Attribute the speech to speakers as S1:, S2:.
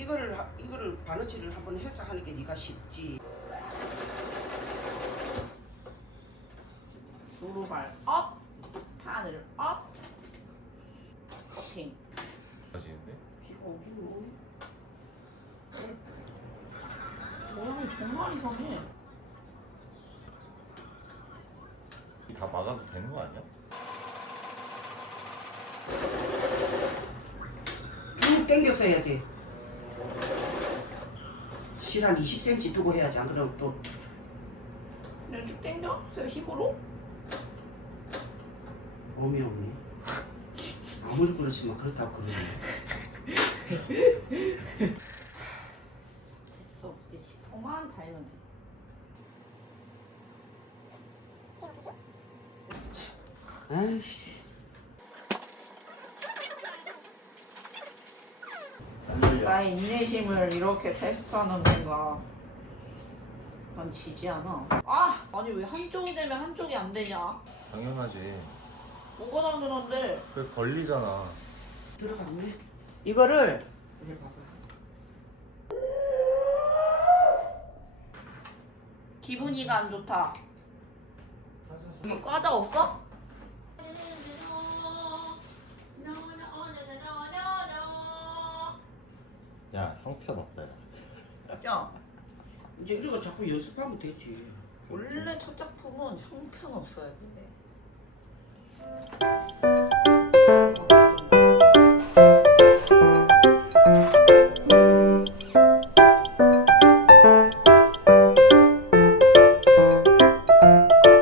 S1: 이거를 하- 이거를 바느질을 한번 해서 하는 게 네가 쉽지.
S2: 오른발 업, 하늘 업, 커팅.
S3: 하시는데?
S1: 비가 오긴 오네.
S2: 모양이 정말 이상해.
S3: 다 막아도 되는 거 아니야?
S1: 쭉 당겨서 해야지. 실한 20cm 두고 해야지 안 그러면 또
S2: 그냥 쭉 당겨? 제 힘으로?
S1: 어미 없네. 아무리 그렇지만 그렇다고 그러네.
S2: 됐어. 이제 시포만 달면 돼.
S1: 아이씨.
S2: 나의 인내심을 이렇게 테스트하는 건가? 난 지지 않아. 아! 아니 왜 한쪽이 되면 한쪽이 안 되냐?
S3: 당연하지.
S2: 뭐가 당연한데?
S3: 그게 걸리잖아.
S1: 들어갔네. 이거를 이래 봐봐.
S2: 기분이가 안 좋다. 여기 과자 없어?
S3: 야, 형편없다. 야.
S2: 야,
S1: 이제 거 자꾸 연습하면 되지.
S2: 원래 첫 작품은 형편 없어야 돼.